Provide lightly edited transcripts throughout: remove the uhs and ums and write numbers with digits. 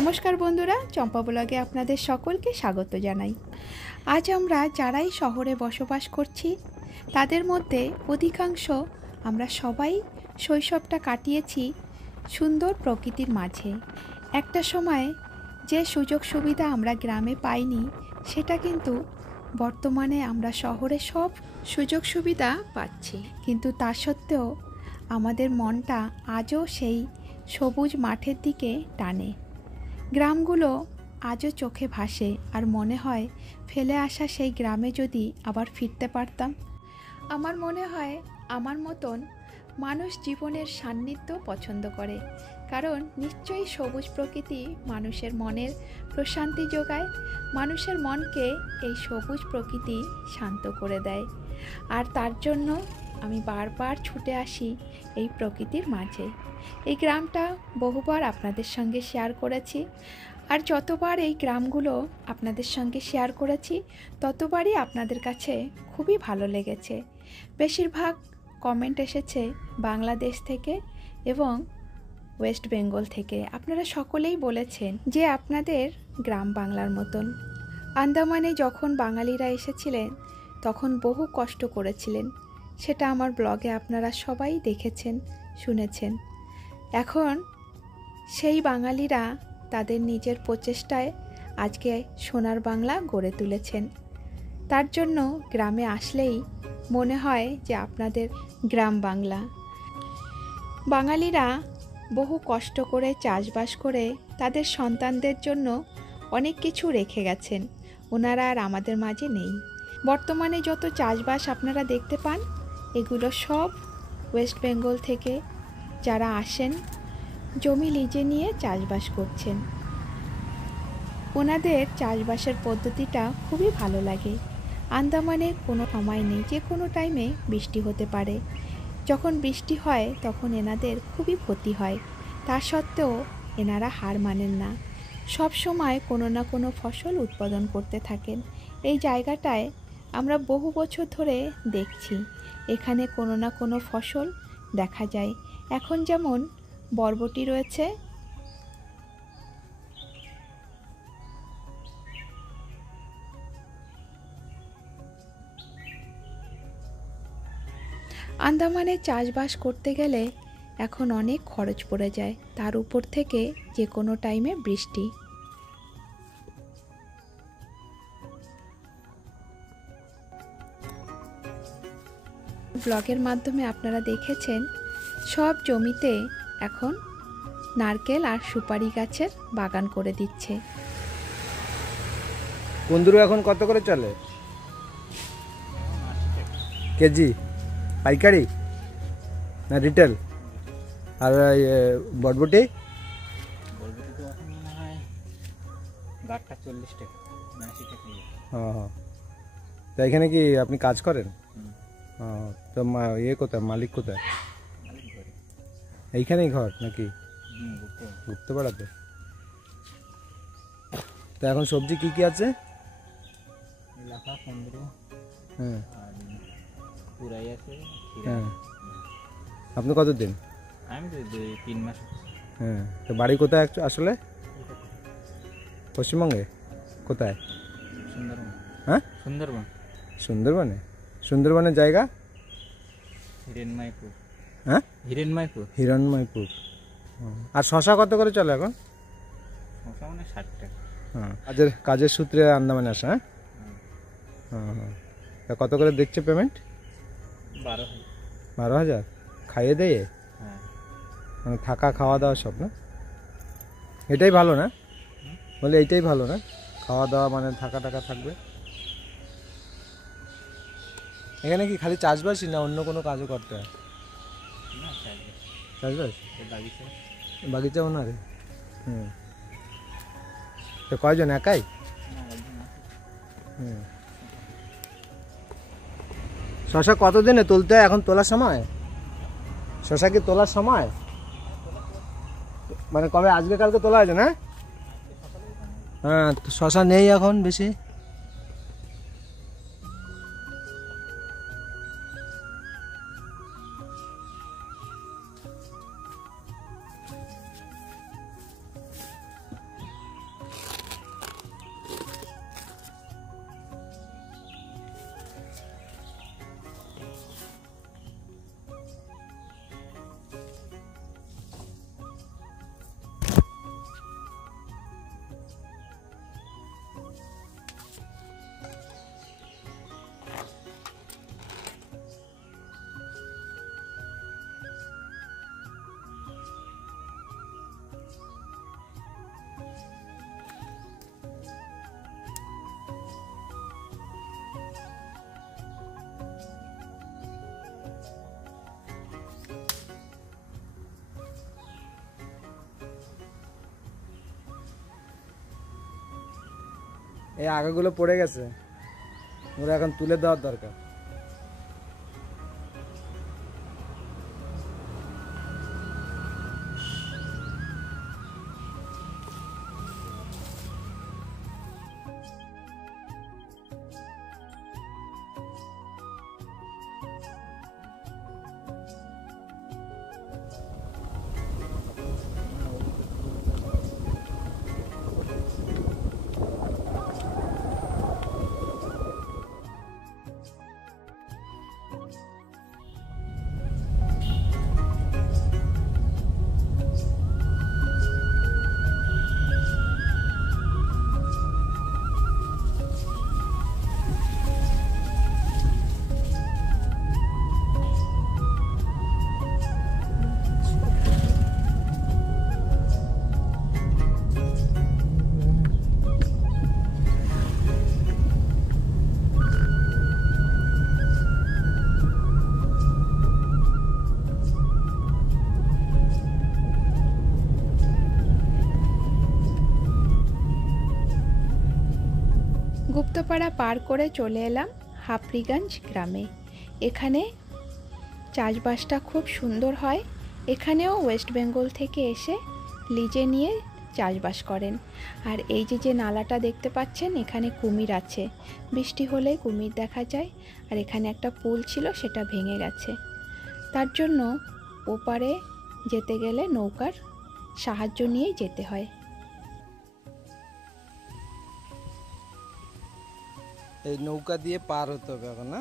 নমস্কার বন্ধুরা, চম্পা ব্লগে আপনাদের সকলকে স্বাগত জানাই। আজ আমরা যারাই শহরে বসবাস করছি তাদের মধ্যে অধিকাংশ আমরা সবাই শৈশবটা কাটিয়েছি সুন্দর প্রকৃতির মাঝে। একটা সময় যে সুযোগ সুবিধা আমরা গ্রামে পাইনি সেটা কিন্তু বর্তমানে আমরা শহরে সব সুযোগ সুবিধা পাচ্ছি, কিন্তু তা সত্ত্বেও আমাদের মনটা আজও সেই সবুজ মাঠের দিকে টানে। গ্রামগুলো আজও চোখে ভাসে আর মনে হয় ফেলে আসা সেই গ্রামে যদি আবার ফিরতে পারতাম। আমার মনে হয় আমার মতন মানুষ জীবনের সান্নিধ্য পছন্দ করে, কারণ নিশ্চয়ই সবুজ প্রকৃতি মানুষের মনের প্রশান্তি যোগায়। মানুষের মনকে এই সবুজ প্রকৃতি শান্ত করে দেয়, আর তার জন্য আমি বারবার ছুটে আসি এই প্রকৃতির মাঝে। এই গ্রামটা বহুবার আপনাদের সঙ্গে শেয়ার করেছি, আর যতবার এই গ্রামগুলো আপনাদের সঙ্গে শেয়ার করেছি ততবারই আপনাদের কাছে খুবই ভালো লেগেছে। বেশিরভাগ কমেন্ট এসেছে বাংলাদেশ থেকে এবং ওয়েস্ট বেঙ্গল থেকে। আপনারা সকলেই বলেছেন যে আপনাদের গ্রাম বাংলার মতন। আন্দামানে যখন বাঙালিরা এসেছিলেন তখন বহু কষ্ট করেছিলেন, সেটা আমার ব্লগে আপনারা সবাই দেখেছেন, শুনেছেন। এখন সেই বাঙালিরা তাদের নিজের প্রচেষ্টায় আজকে সোনার বাংলা গড়ে তুলেছেন। তার জন্য গ্রামে আসলেই মনে হয় যে আপনাদের গ্রাম বাংলা। বাঙালিরা বহু কষ্ট করে চাষবাস করে তাদের সন্তানদের জন্য অনেক কিছু রেখে গেছেন, ওনারা আর আমাদের মাঝে নেই। বর্তমানে যত চাষবাস আপনারা দেখতে পান এগুলো সব ওয়েস্ট বেঙ্গল থেকে যারা আসেন জমি লিজে নিয়ে চাষবাস করছেন। ওনাদের চাষবাসের পদ্ধতিটা খুবই ভালো লাগে। আন্দামানে কোনো সময় নেই, যে কোনো টাইমে বৃষ্টি হতে পারে। যখন বৃষ্টি হয় তখন এনাদের খুবই ক্ষতি হয়, তা সত্ত্বেও এনারা হার মানেন না, সব সময় কোনো না কোনো ফসল উৎপাদন করতে থাকেন। এই জায়গাটায় আমরা বহু বছর ধরে দেখছি এখানে কোনো না কোনো ফসল দেখা যায়। এখন যেমন বরবটি রয়েছে, আন্দামানে চাষবাস করতে গেলে এখন অনেক খরচ পড়ে যায়, তার উপর থেকে যে কোনো টাইমে বৃষ্টি। ব্লগের মাধ্যমে আপনারা দেখেছেন সব জমিতে এখন নারকেল আর সুপারি গাছের বাগান করে দিচ্ছে। কুন্দুরু এখন কত করে চলে কেজি? পাইকারি না রিটেল? আর বরবটি? বরবটি তো এখন মনে হয় গাঁটটা 40 টাকা, 80 টাকা। হ্যাঁ, তো এখানে কি আপনি কাজ করেন? তো ইয়ে কোথায়, মালিক কোথায়? এইখানেই ঘর নাকি ঘুরতে পারাতে? তো এখন সবজি কি কি আছে? লাফা, কুমড়ো, হ্যাঁ, আর পুরাই আছে। হ্যাঁ। আপনি কতদিন? আমি তো 2-3 মাস। হ্যাঁ, তো বাড়ি কোথায় আসলে? পশ্চিমবঙ্গে কোথায়? সুন্দরবন। হ্যাঁ, সুন্দরবন। সুন্দরবনে? সুন্দরবনের জায়গা? হিরণময়পুর। হ্যাঁ, হিরণময়পুর। হিরণময়পুর। আর শশা কত করে চলে এখন? শশা মানে 60 টাকা। হ্যাঁ, কাজের সূত্রে আন্দামানে আসা? হ্যাঁ, হ্যাঁ, হ্যাঁ। তা কত করে দেখছে পেমেন্ট? 12,000। 12,000 খাইয়ে দেয়ে? হ্যাঁ, মানে থাকা খাওয়া দাওয়া সব না? এটাই ভালো না? বলে এইটাই ভালো না, খাওয়া দাওয়া মানে থাকা টাকা থাকবে। এখানে কি খালি চাষবাসই না অন্য কোনো কাজও করতে হয়? না চাষবাস। চাষবাস? বাগিচা। বাগিচা ওনারে? হুম। তো কয়জন, একাই? না, একজন আছে। হুম। শশা কতদিনে তুলতে হয়? এখন তোলার সময়? শশা কি তোলার সময়? মানে কবে, আজকে কালকে তোলা হয়েছে না? হ্যাঁ, তো শশা নেই এখন বেশি। এই আগাগুলো পড়ে গেছে, ওরা এখন তুলে দেওয়ার দরকার। গুপ্তপাড়া পার করে চলে এলাম হাপড়িগঞ্জ গ্রামে। এখানে চাষবাসটা খুব সুন্দর হয়। এখানেও ওয়েস্ট বেঙ্গল থেকে এসে লিজে নিয়ে চাষবাস করেন। আর এই যে নালাটা দেখতে পাচ্ছেন, এখানে কুমির আছে, বৃষ্টি হলে কুমির দেখা যায়। আর এখানে একটা পুল ছিল, সেটা ভেঙে গেছে, তার জন্য ওপারে যেতে গেলে নৌকার সাহায্য নিয়েই যেতে হয়। এই নৌকা দিয়ে পার হতে হবে এখন, না?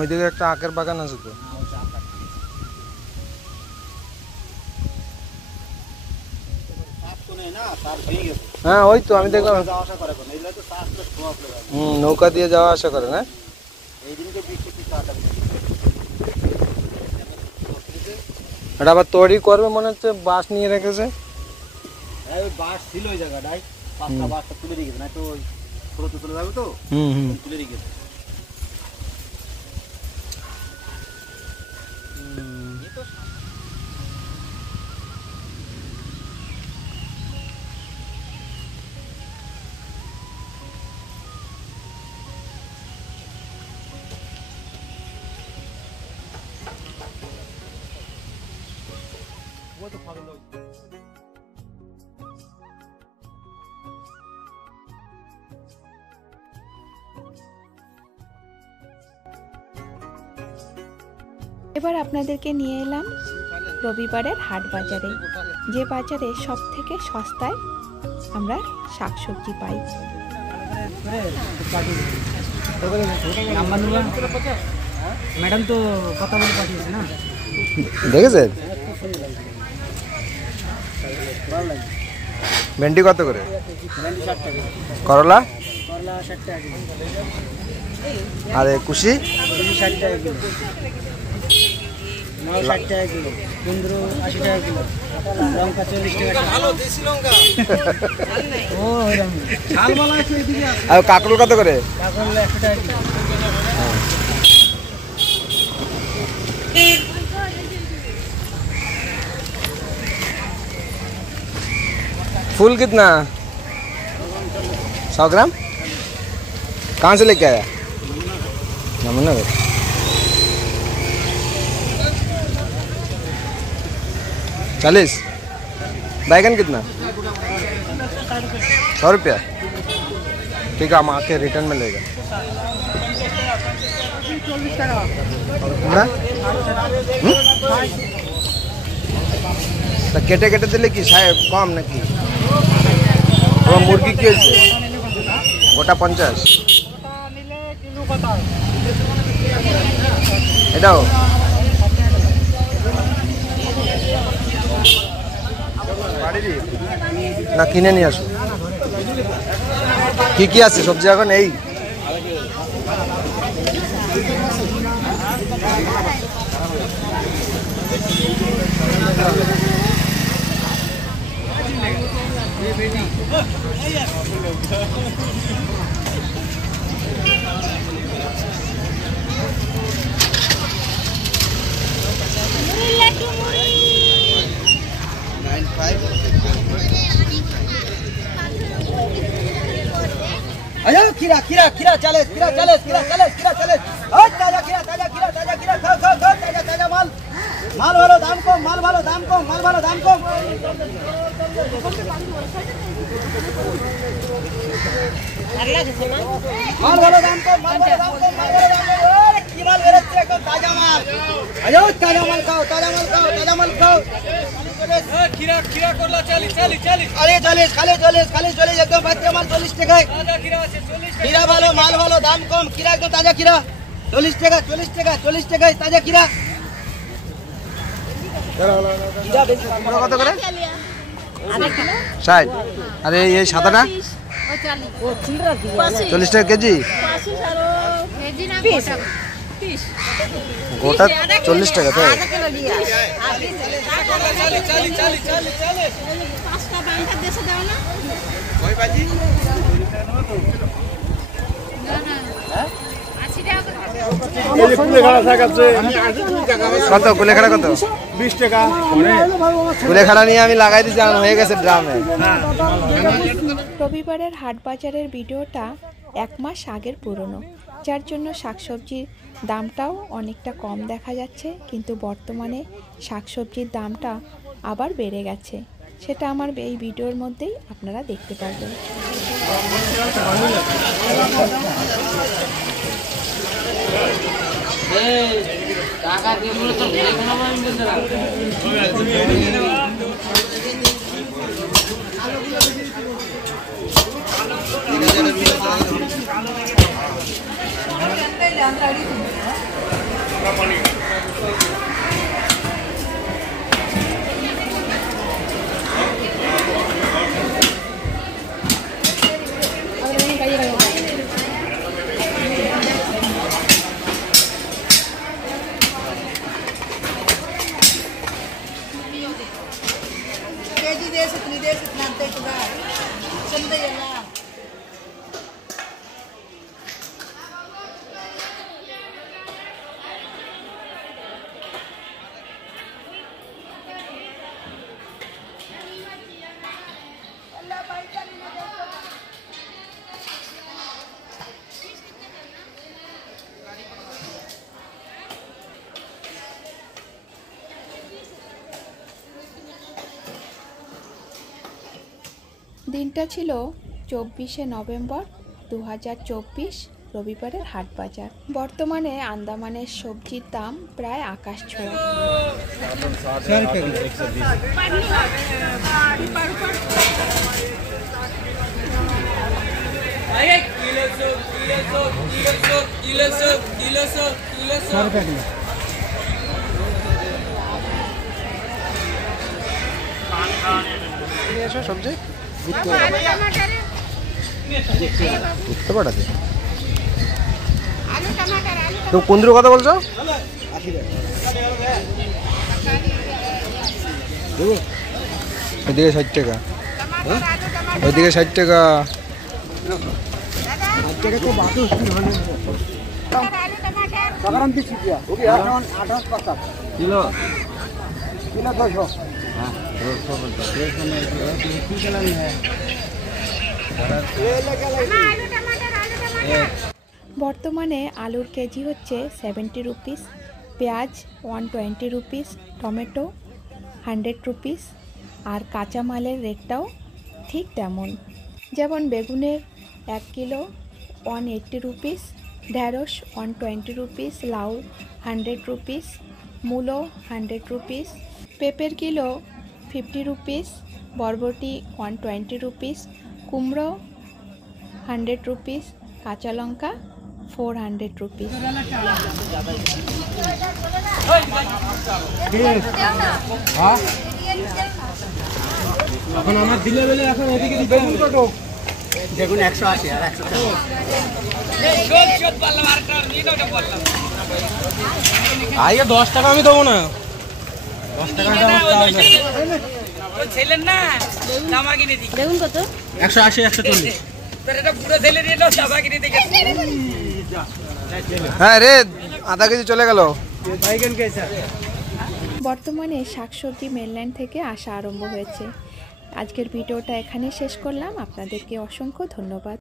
ওইদিকে একটা আখের বাগান আছে তো। হ্যাঁ, ওই তো আমি দেখলাম। নৌকা দিয়ে যাওয়া আসা করে না? এটা আবার তৈরি করবে মনে হচ্ছে, বাঁশ নিয়ে রেখেছে। বাঁশ ছিল ওই জায়গাটায়, পাঁচটা বাঁশটা তুলে রেখেছে, না তো ছোট তুলে যাবে তো, তুলে রেখেছে। এবার আপনাদেরকে নিয়ে এলাম রবিবারের হাট বাজারে, যে বাজারে সব থেকে সস্তায় আমরা শাকসবজি পাই। ম্যাডাম তো কথা বলে পাঠিয়েছে না, দেখেছেন? ভেন্ডি কত করে? করলা আর কুশি 60 টাকা কিলো, 60 টাকা কিলো, কুমড়ো 80 টাকা কিলো, লঙ্কা 40 টাকা। ভালো দেশি লঙ্কা। ও এরকম ঝালওয়ালা আছে এদিকে আছে। আর কাকরোল কত করে? কাকরোল 100 টাকা কিলো। फूल कितना? 100 ग्राम? कहाँ से लेके आया? यमुनानगर। चालीस। बैगन कितना? 100 रुपया। ठीक है, हम आके रिटर्न में लेगा। तो केटे केटे दिले कि कम नाकि मुर्गी कि गोटा 50 এটাও না কিনে নিয়ে আসো। কি কি আছে সবজি এখন? এই अयो खीरा खीरा खीरा 40 खीरा 40 खीरा 40 खीरा 40 ओ ताजा खीरा ताजा खीरा खाओ खाओ खाओ ताजा ताजा माल माल वाला दाम कम माल वाला दाम कम माल वाला दाम कम माल वाला दाम कम माल वाला दाम कम माल वाला दाम कम अरे की माल बेचते हो ताजा माल अयो ताजा माल खाओ ताजा माल खाओ ताजा माल खाओ खीरा खीरा করলা 40 40 40 अरे 40 खाली 40 खाली 40 एकदम बच्चे माल 40 টাকা ताजा खीरा আছে 40 खीरा ভালো মাল ভালো দাম কম खीरा एकदम ताजा खीरा 40 টাকা 40 টাকা 40 টাকায় ताजा खीरा खीरा বেশি কত করে? 60। আরে এই সাদাটা 40 টাকা কেজি। গোটা 40 টাকা তো। কত কুলেখাড়া কত? 20 টাকা। কুলেখাড়া নিয়ে আমি লাগাই দিয়েছি, আমার হয়ে গেছে ড্রামে। রবিবারের হাট বাজারের ভিডিওটা 1 মাস আগের পুরনো, যার জন্য শাকসবজির দামটাও অনেকটা কম দেখা যাচ্ছে, কিন্তু বর্তমানে শাকসবজির দামটা আবার বেড়ে গেছে। সেটা আমার এই ভিডিওর মধ্যেই আপনারা দেখতে পারবেন। দিনটা ছিল 24শে নভেম্বর 2024, রবিবারের হাট বাজার। বর্তমানে আন্দামানের সবজির দাম প্রায় আকাশ ছোঁয়া। সবজি বুঝতে পারছি। তো কুন্দ্রু কথা বলছো? ওইদিকে 60 টাকা, ওইদিকে 60 টাকা। किलो किलो 200 বর্তমানে আলুর কেজি হচ্ছে 70 রুপিস, পেঁয়াজ 120 রুপিস, টমেটো 100 রুপিস, আর কাঁচামালের রেটটাও ঠিক তেমন। যেমন বেগুনের 1 কিলো 180 রুপিস, ঢ্যাঁড়স 120 রুপিস, লাউ 100 রুপিস, মূলো 100 রুপিস, পেঁপের কিলো 50 রুপিস, বরবটি 120 রুপিস, কুমড়ো 100 রুপিস, কাঁচা লঙ্কা 400 রুপিস। এখন আমার দিলে বলে এখন এদিকে বেগুন কত? দেখুন 180 আর 100 আইয়ে 10 টাকা আমি দেবো না, 10 টাকা ছেলের না জামা কিনে দিই। বেগুন কত? 180 140। তোর এটা পুরো ছেলে দিয়ে দাও, জামা কিনে দিই। হ্যাঁ রে, আধা কেজি চলে গেল। বাইগন কেসা? বর্তমানে শাকসবজি মেনল্যান্ড থেকে আসা আরম্ভ হয়েছে। আজকের ভিডিওটা এখানেই শেষ করলাম। আপনাদেরকে অসংখ্য ধন্যবাদ।